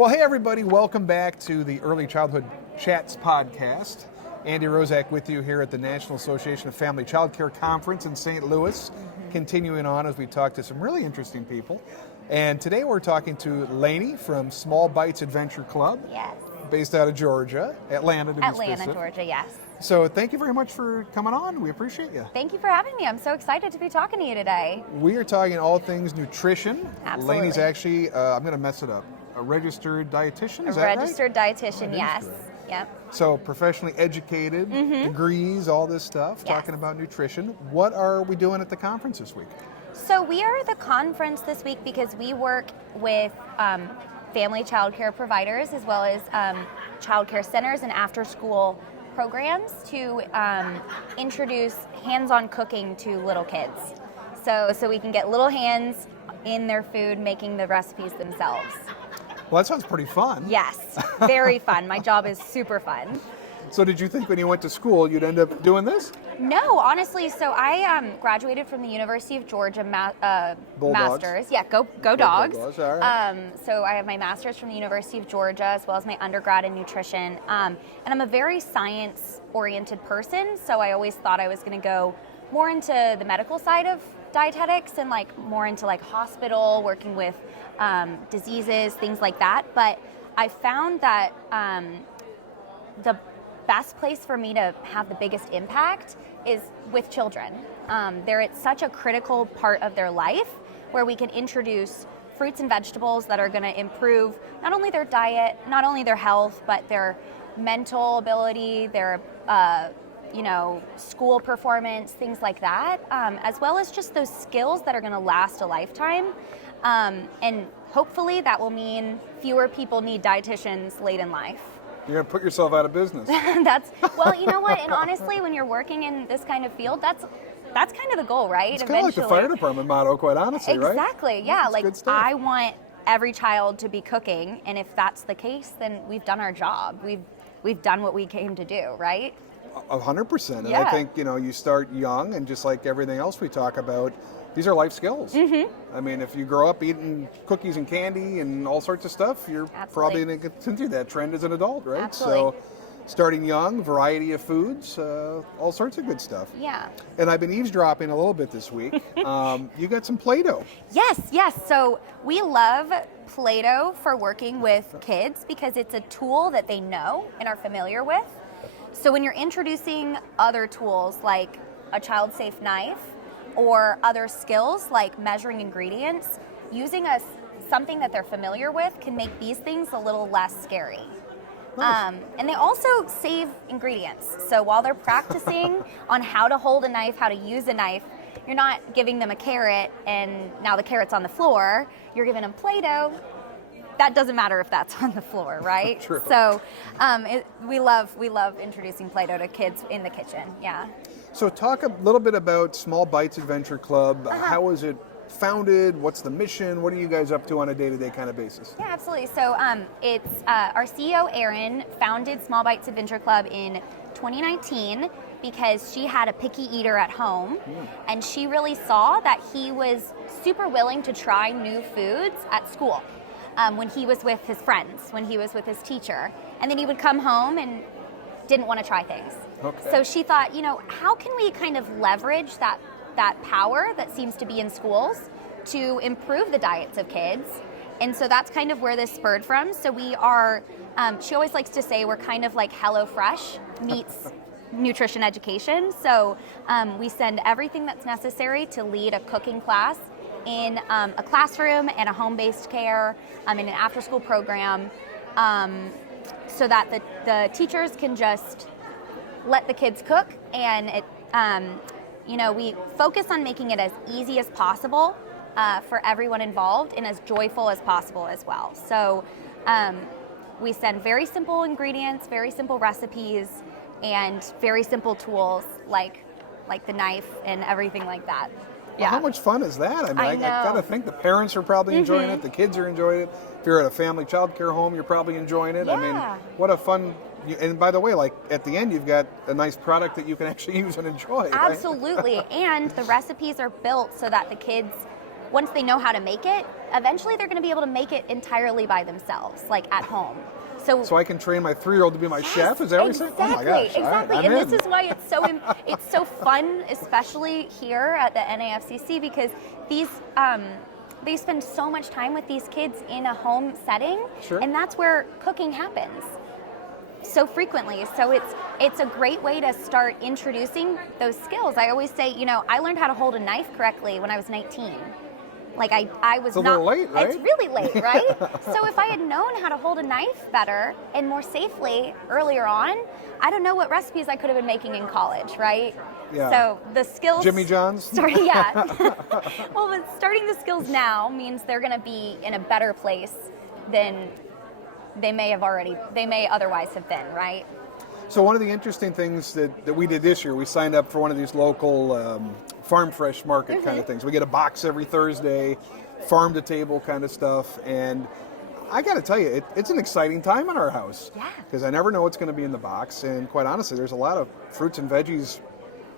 Well, hey everybody, welcome back to the Early Childhood Chats podcast. Andy Roszak with you here at the National Association of Family Child Care Conference in St. Louis, continuing on as we talk to some really interesting people. And today we're talking to Laney from Small Bites Adventure Club. Yes. Based out of Georgia, Atlanta to be specific. Atlanta, Georgia, yes. So thank you very much for coming on. We appreciate you. Thank you for having me. I'm so excited to be talking to you today. We are talking all things nutrition. Absolutely. Laney's actually, I'm going to mess it up, a registered dietitian, is that right? A registered dietitian, yes. Yep. So professionally educated, degrees, all this stuff, Yes. talking about nutrition. What are we doing at the conference this week? So we are at the conference this week because we work with family child care providers as well as child care centers and after-school programs to introduce hands-on cooking to little kids. So we can get little hands in their food making the recipes themselves. Well, that sounds pretty fun. Yes, very fun. My job is super fun. So did you think when you went to school you'd end up doing this? No, honestly. So I graduated from the University of Georgia Bulldogs. master's. Yeah, go dogs. Bulldogs, all right. So I have my master's from the University of Georgia as well as my undergrad in nutrition. And I'm a very science-oriented person, so I always thought I was going to go more into the medical side of dietetics and like more into like hospital, working with diseases, things like that. But I found that the best place for me to have the biggest impact is with children. They're at such a critical part of their life where we can introduce fruits and vegetables that are going to improve not only their diet, not only their health, but their mental ability, their school performance, things like that, as well as just those skills that are going to last a lifetime. And hopefully that will mean fewer people need dietitians late in life. You're going to put yourself out of business. Well, you know what? And honestly, when you're working in this kind of field, that's kind of the goal, right? It's kind of like the fire department motto, quite honestly, right? Exactly, yeah. That's like, good stuff. I want every child to be cooking, and if that's the case, then we've done our job. We've done what we came to do, right? 100%. And Yeah. I think, you start young, and just like everything else we talk about, these are life skills. I mean, if you grow up eating cookies and candy and all sorts of stuff, you're probably going to continue that trend as an adult, right? Absolutely. So starting young, variety of foods, all sorts of good stuff. Yeah. And I've been eavesdropping a little bit this week. You got some Play-Doh. Yes. So we love Play-Doh for working with kids because it's a tool that they know and are familiar with. So when you're introducing other tools like a child-safe knife or other skills like measuring ingredients, using something that they're familiar with can make these things a little less scary. Nice. And they also save ingredients. So while they're practicing on how to hold a knife, how to use a knife, you're not giving them a carrot and now the carrot's on the floor. You're giving them Play-Doh. That doesn't matter if that's on the floor, right? True. So we love introducing Play-Doh to kids in the kitchen. Yeah. So talk a little bit about Small Bites Adventure Club. How was it founded? What's the mission? What are you guys up to on a day-to-day kind of basis? Yeah, absolutely. So it's our CEO, Erin, founded Small Bites Adventure Club in 2019 because she had a picky eater at home, and she really saw that he was super willing to try new foods at school when he was with his friends, when he was with his teacher. And then he would come home and didn't want to try things. Okay. So she thought, how can we kind of leverage that power that seems to be in schools to improve the diets of kids? And so that's kind of where this spurred from. So we are, she always likes to say we're kind of like HelloFresh meets nutrition education. So we send everything that's necessary to lead a cooking class in a classroom and a home-based care, in an after-school program, so that the teachers can just let the kids cook, and we focus on making it as easy as possible for everyone involved and as joyful as possible as well. So we send very simple ingredients, very simple recipes, and very simple tools like the knife and everything like that. Well, how much fun is that? I mean, I I know. got to think the parents are probably enjoying it, the kids are enjoying it. If you're at a family child care home, you're probably enjoying it. Yeah. I mean, what a fun, and by the way, like at the end, you've got a nice product that you can actually use and enjoy. Right? Absolutely. And the recipes are built so that the kids once they know how to make it, eventually they're going to be able to make it entirely by themselves, like at home. So I can train my 3-year-old to be my chef? Is that what you're saying? Oh my gosh. Exactly. All right, And this is why it's so fun, especially here at the NAFCC, because these they spend so much time with these kids in a home setting, and that's where cooking happens so frequently. So it's a great way to start introducing those skills. I always say, I learned how to hold a knife correctly when I was 19. Like I was it's a little late, right? It's really late, right? So if I had known how to hold a knife better and more safely earlier on, I don't know what recipes I could have been making in college, right? Yeah. So the skills. Jimmy John's? Yeah. Well, but starting the skills now means they're going to be in a better place than they may otherwise have been, right? So one of the interesting things that we did this year, we signed up for one of these local farm fresh market kind of things. We get a box every Thursday, farm to table kind of stuff, and I got to tell you, it's an exciting time in our house. Yeah. Because I never know what's going to be in the box, and quite honestly, there's a lot of fruits and veggies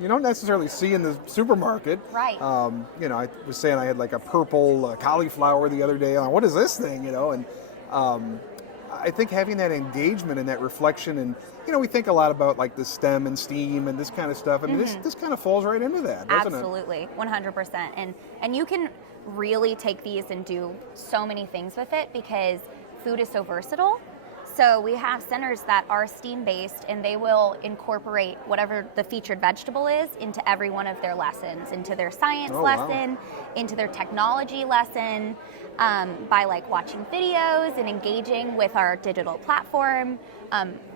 you don't necessarily see in the supermarket. Right. I was saying I had like a purple cauliflower the other day. I'm like, what is this thing? And I think having that engagement and that reflection, and we think a lot about like the STEM and STEAM and this kind of stuff. I mean, this kind of falls right into that, doesn't it? Absolutely, 100%. And you can really take these and do so many things with it because food is so versatile. So we have centers that are STEAM-based, and they will incorporate whatever the featured vegetable is into every one of their lessons, into their science lesson, into their technology lesson, by like watching videos and engaging with our digital platform.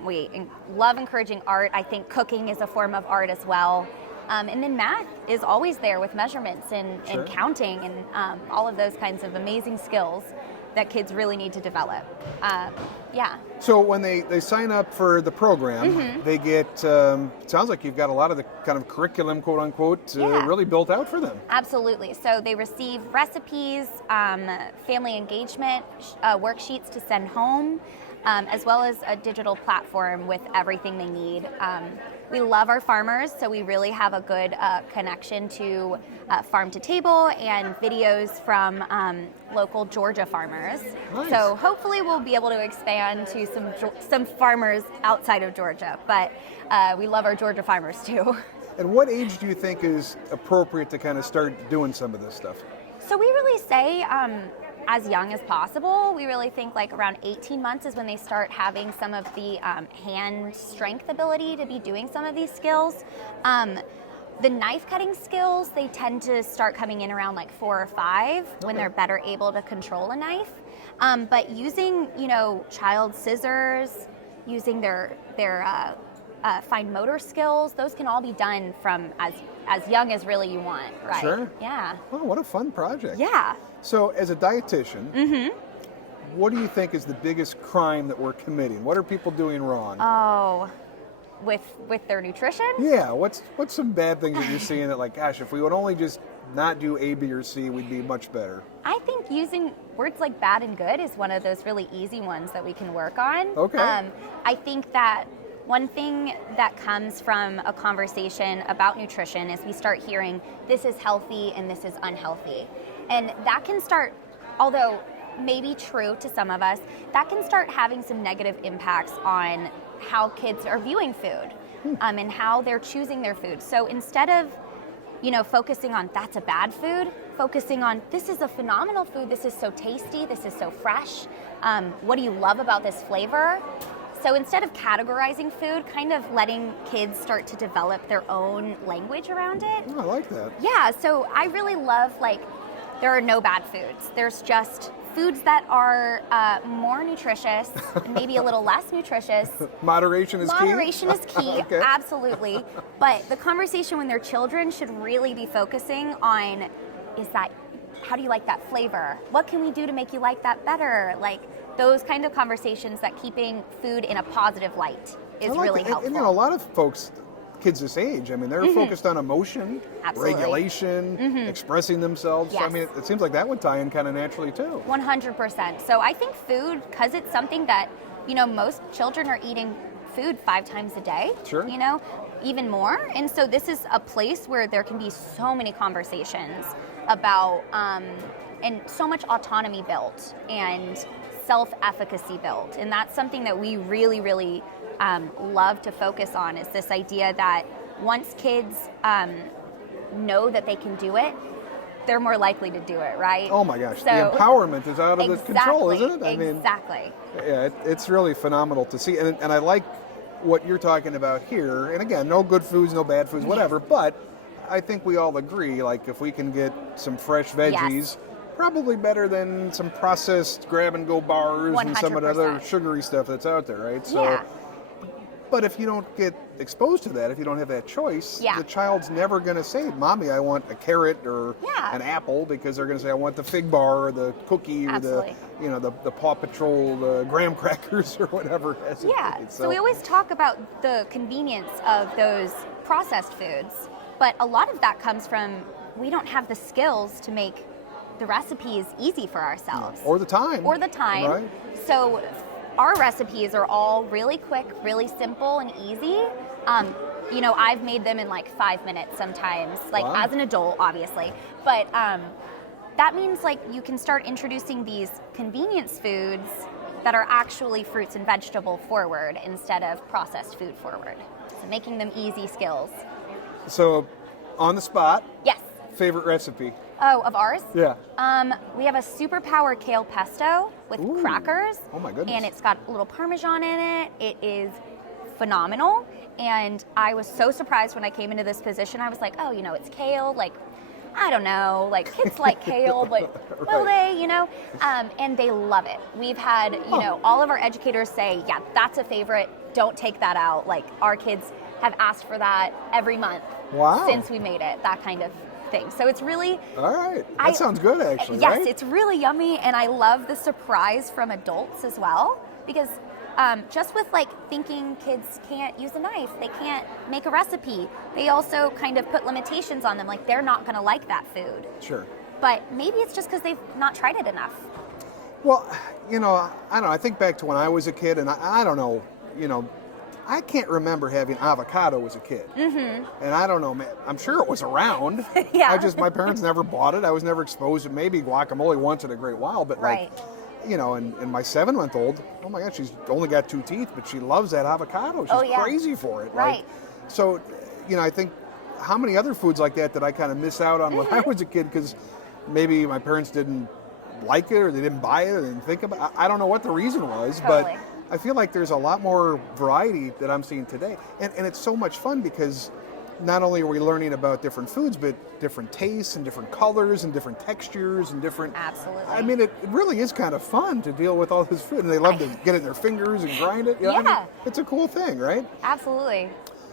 We love encouraging art. I think cooking is a form of art as well. And then math is always there with measurements and counting and all of those kinds of amazing skills that kids really need to develop. So when they sign up for the program, they get, sounds like you've got a lot of the kind of curriculum, quote unquote, really built out for them. Absolutely. So they receive recipes, family engagement worksheets to send home, as well as a digital platform with everything they need. We love our farmers, so we really have a good connection to farm to table and videos from local Georgia farmers. Nice. So hopefully we'll be able to expand to some farmers outside of Georgia, but we love our Georgia farmers too. And what age do you think is appropriate to kind of start doing some of this stuff? So we really say as young as possible. We really think like around 18 months is when they start having some of the hand strength ability to be doing some of these skills. The knife cutting skills, they tend to start coming in around like 4 or 5 when they're better able to control a knife. But using, child scissors, using their fine motor skills, those can all be done from as young as really you want, right? Sure. Yeah. Oh, what a fun project. Yeah. So as a dietitian, what do you think is the biggest crime that we're committing? What are people doing wrong? Oh, with their nutrition? Yeah, what's some bad things that you're seeing that like, gosh, if we would only just not do A, B, or C, we'd be much better? I think using words like bad and good is one of those really easy ones that we can work on. Okay. I think that one thing that comes from a conversation about nutrition is we start hearing this is healthy and this is unhealthy. And that can start, although maybe true to some of us, that can start having some negative impacts on how kids are viewing food and how they're choosing their food. So instead of, focusing on that's a bad food, focusing on this is a phenomenal food, this is so tasty, this is so fresh, what do you love about this flavor? So instead of categorizing food, kind of letting kids start to develop their own language around it. Oh, I like that. Yeah, so I really love, there are no bad foods. There's just foods that are more nutritious, and maybe a little less nutritious. Moderation is key? Moderation is key, Okay. Absolutely. But the conversation when they're children should really be focusing on, how do you like that flavor? What can we do to make you like that better? Those kind of conversations that keeping food in a positive light is really helpful. And a lot of folks, kids this age, I mean, they're focused on emotion, Absolutely. Regulation, expressing themselves. Yes. So, I mean, it seems like that would tie in kind of naturally too. 100%. So I think food, because it's something that, most children are eating food 5 times a day, Sure. Even more. And so this is a place where there can be so many conversations about, and so much autonomy built and self-efficacy built. And that's something that we really, really love to focus on, is this idea that once kids know that they can do it, they're more likely to do it, right? Oh my gosh, So, the empowerment is out of this control, isn't it? Exactly. Yeah, it's really phenomenal to see. And I like what you're talking about here. And again, no good foods, no bad foods, whatever. But I think we all agree, like, if we can get some fresh veggies, Yes. probably better than some processed grab-and-go bars and some of the other 100%. sugary stuff that's out there, right? So, Yeah. but if you don't get exposed to that, if you don't have that choice, Yeah. the child's never going to say, Mommy, I want a carrot or Yeah. an apple, because they're going to say, I want the fig bar or the cookie or Absolutely. the Paw Patrol, the graham crackers or whatever. It has to Yeah, be. so we always talk about the convenience of those processed foods, but a lot of that comes from we don't have the skills to make the recipes easy for ourselves. Or the time. Right? So our recipes are all really quick, really simple and easy. I've made them in like 5 minutes sometimes, like Wow. as an adult, obviously. But that means like you can start introducing these convenience foods that are actually fruits and vegetable forward instead of processed food forward. So making them easy skills. So, on the spot, Yes. favorite recipe? Oh, of ours? Yeah. We have a superpower kale pesto with Ooh. crackers. Oh my goodness. And it's got a little Parmesan in it. It is phenomenal. And I was so surprised when I came into this position. I was like, oh, it's kale. Like, I don't know. Like, kids like kale, but will Right. they, And they love it. We've had, all of our educators say, yeah, that's a favorite. Don't take that out. Like, our kids have asked for that every month Wow. since we made it, that kind of thing. So it's really, All right. That sounds good, actually, yes, right? it's really yummy, and I love the surprise from adults as well, because just with like thinking kids can't use a knife, they can't make a recipe, they also kind of put limitations on them, like they're not going to like that food. Sure. But maybe it's just because they've not tried it enough. Well, I don't know. I think back to when I was a kid, and I don't know, I can't remember having avocado as a kid. Mm-hmm. And I don't know, man, I'm sure it was around. Yeah. My parents never bought it. I was never exposed to maybe guacamole once in a great while, but Right. and my 7-month-old, oh my God, she's only got 2 teeth, but she loves that avocado. She's Oh, yeah. crazy for it. Right. So, I think how many other foods like that did I kind of miss out on when I was a kid, because maybe my parents didn't like it, or they didn't buy it, or they didn't think about it. I don't know what the reason was, Totally. but I feel like there's a lot more variety that I'm seeing today. And it's so much fun, because not only are we learning about different foods, but different tastes and different colors and different textures and different... Absolutely. I mean, it really is kind of fun to deal with all this food, and they love to get it in their fingers and grind it. I mean, Yeah. it's a cool thing, right? Absolutely.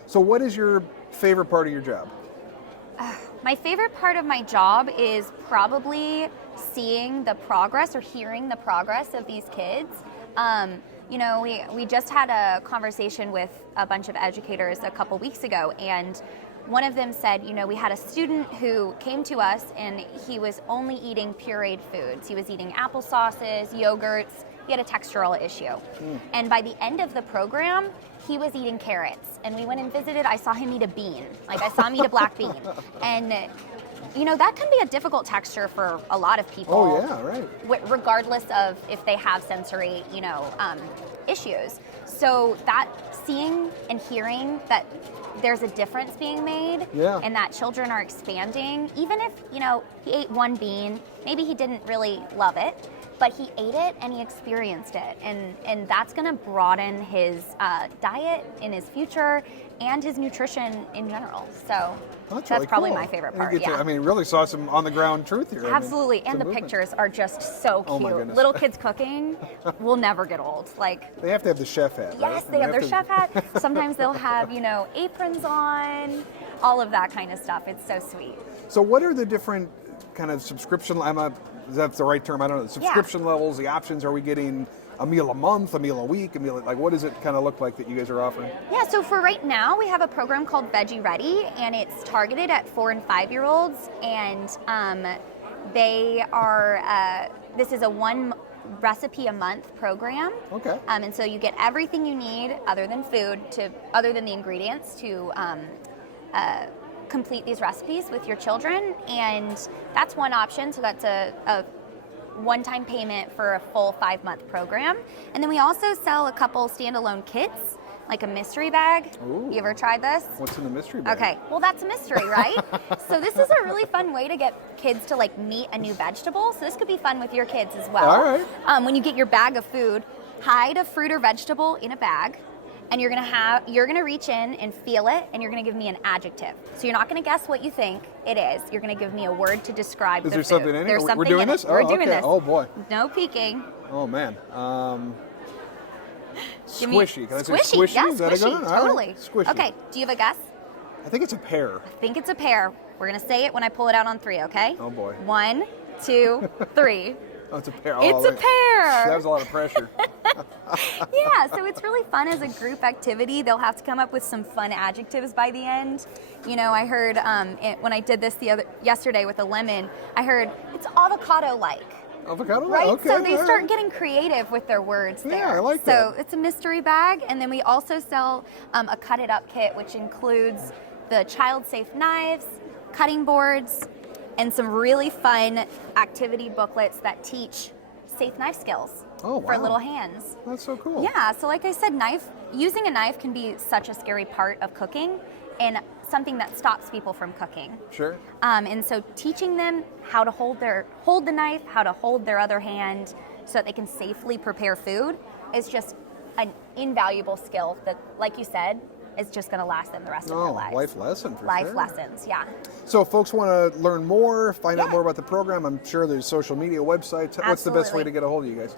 So what is your favorite part of your job? My favorite part of my job is probably seeing the progress or hearing the progress of these kids. We just had a conversation with a bunch of educators a couple weeks ago, and one of them said, we had a student who came to us and he was only eating pureed foods. He was eating applesauces, yogurts. He had a textural issue. And by the end of the program, he was eating carrots. And we went and visited. I saw him eat a bean. Like, I saw him eat a black bean. And that can be a difficult texture for a lot of people. Oh, yeah, right. Regardless of if they have sensory, issues. So that seeing and hearing that there's a difference being made, Yeah. and that children are expanding, even if, he ate one bean, maybe he didn't really love it, but he ate it and he experienced it. And that's going to broaden his diet in his future and his nutrition in general. So that's really probably cool. my favorite And you part. get to- Yeah. I mean, really saw some on-the-ground truth here. I mean, Absolutely, some and the movement. pictures are just so Oh, my cute. goodness. Little kids cooking will never get old. Like, They have to have the chef hat, right? yes, they have their chef hat. Sometimes they'll have, aprons on, all of that kind of stuff. It's so sweet. So what are the different kind of subscription, is that the right term? I don't know. The subscription levels, the options. Are we getting a meal a month, a meal a week, a meal, like what does it kind of look like that you guys are offering? Yeah, so for right now, we have a program called Veggie Ready, and it's targeted at 4 and 5-year-olds, and they are, this is a 1 recipe a month program. Okay. And so you get everything you need other than food, other than the ingredients to complete these recipes with your children, and that's one option. So that's a one-time payment for a full 5-month program. And then we also sell a couple standalone kits, like a mystery bag. Ooh. You ever tried this? What's in the mystery bag? Okay, well that's a mystery, right? So this is a really fun way to get kids to like meet a new vegetable. So this could be fun with your kids as well. All right. When you get your bag of food, hide a fruit or vegetable in a bag, and you're gonna reach in and feel it, and you're gonna give me an adjective. So you're not gonna guess what you think it is. You're gonna give me a word to describe the Is there food. something in it? There's We're something doing in this? it. We're Oh, doing okay. this. Oh boy. No peeking. Oh man. Give me- Squishy. Can I say Squishy. squishy? Yeah, Is that a good squishy. one? All right. Totally. Squishy. Okay. Do you have a guess? I think it's a pear. I think it's a pear. We're gonna say it when I pull it out on 3. Okay? Oh boy. 1, 2, 3. Oh, it's a pear. It's a pear. That was a lot of pressure. Yeah, so it's really fun as a group activity. They'll have to come up with some fun adjectives by the end. You know, I heard when I did this yesterday with a lemon, I heard it's avocado-like. Avocado? Right? Okay. So they all start right. getting creative with their words there. Yeah, I like so that. it's a mystery bag, and then we also sell a cut it up kit, which includes the child-safe knives, cutting boards, and some really fun activity booklets that teach safe knife skills Oh, for wow. little hands. That's so cool. Yeah, so like I said, using a knife can be such a scary part of cooking and something that stops people from cooking. Sure. And so teaching them how to hold the knife, how to hold their other hand so that they can safely prepare food is just an invaluable skill that, like you said, is just going to last them the rest of their lives. Life lesson for Life sure. lessons, yeah. So if folks want to learn more, find out Yeah. more about the program, I'm sure there's social media websites. What's the best way Absolutely. to get a hold of you guys?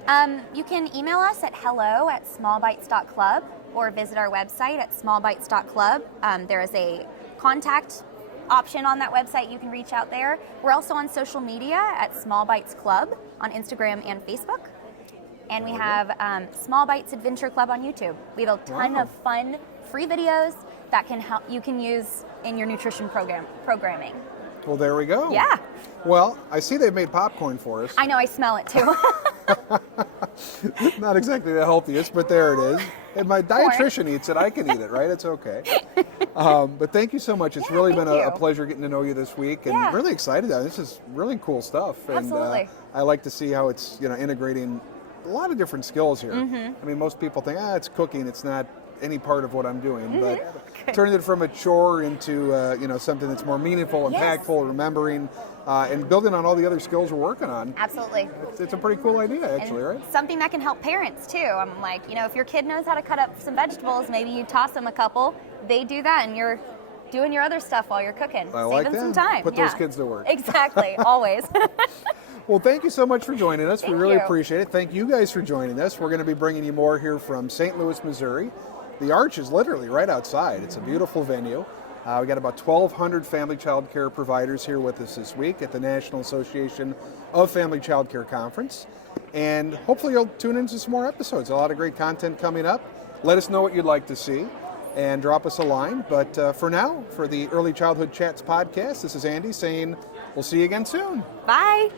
You can email us at hello@smallbites.club or visit our website at smallbites.club. There is a contact option on that website. You can reach out there. We're also on social media at Small Bites Club on Instagram and Facebook. And we have Small Bites Adventure Club on YouTube. We have a ton Wow. of fun, free videos that you can use in your nutrition programming. Well, there we go. Yeah. Well, I see they've made popcorn for us. I know, I smell it too. Not exactly the healthiest, but there it is. And my dietitian eats it. I can eat it, right? It's okay. But thank you so much. It's really been thank a you. pleasure getting to know you this week, and Yeah. really excited. This is really cool stuff. And, Absolutely. I like to see how it's integrating a lot of different skills here. Mm-hmm. I mean, most people think, it's cooking. It's not any part of what I'm doing, Mm-hmm. but turning it from a chore into something that's more meaningful, Yes. impactful, remembering, and building on all the other skills we're working on. Absolutely. It's a pretty cool idea, actually, And right? something that can help parents too. I'm like, if your kid knows how to cut up some vegetables, maybe you toss them a couple. They do that, and you're doing your other stuff while you're cooking. I Save like them that. some time. Put those kids to work. Exactly. Always. Well, thank you so much for joining us. We Thank really you. appreciate it. Thank you guys for joining us. We're going to be bringing you more here from St. Louis, Missouri. The Arch is literally right outside. It's a beautiful venue. We got about 1,200 family child care providers here with us this week at the National Association of Family Child Care Conference. And hopefully you'll tune into some more episodes. A lot of great content coming up. Let us know what you'd like to see and drop us a line. But for now, for the Early Childhood Chats podcast, this is Andy saying we'll see you again soon. Bye.